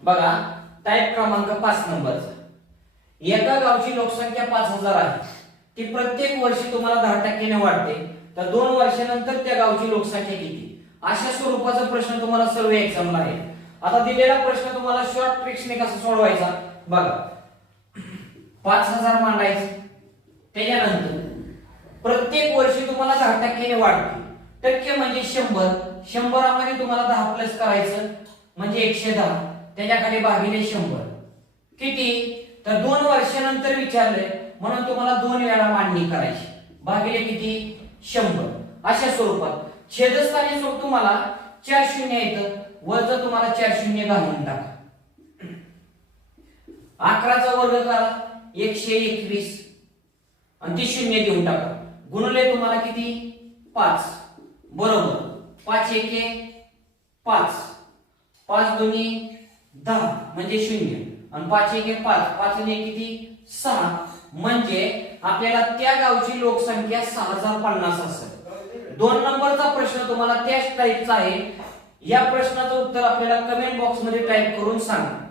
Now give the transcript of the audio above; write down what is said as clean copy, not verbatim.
बघा टाईप क्रमांक 5 नंबरचा, एका गावची लोकसंख्या 5000 आहे, ती प्रत्येक वर्षी तुम्हाला 10% वाढते, तर 2 वर्षानंतर त्या गावची लोकसंख्या किती? अशा स्वरूपाचा प्रश्न तुम्हाला सर्व एक्झामला आहे. आता दिलेला प्रश्न तुम्हाला शॉर्ट ट्रिक्सने कसा सोडवायचा बघा. 5000 मांडायचं, त्याच्यानंतर प्रत्येक वर्षी तुम्हाला 10% वाढते, टक्के म्हणजे 100, 100 मध्ये तुम्हाला 10 प्लस करायचं म्हणजे 110, त्याच्याखाली भागिले 100 किती? तर 2 वर्षानंतर विचारले म्हणून तुम्हाला 2 वेळा मांडणी करायची, भागिले किती? 100. अशा स्वरूपात छेदस्थानी सोड तुम्हाला 4 शून्य येतं, वरचं तुम्हाला 4 शून्य घालून टाका. 11चा वर्ग करा 121 आणि ती शून्य देऊन टाका, गुणले तुम्हाला किती? 5 बरोबर. 5 एके 5, 5 दुनी 10 म्हणजे 0 आणि 5 एके 5, 5 आणि 1 किती? 6, म्हणजे आपल्याला त्या गावची लोकसंख्या 6050 असेल. 2 नंबरचा प्रश्न तुम्हाला त्याच टाईपचा आहे. या प्रश्नाचं उत्तर आपल्याला कमेंट बॉक्स मध्ये टाईप करून सांगा.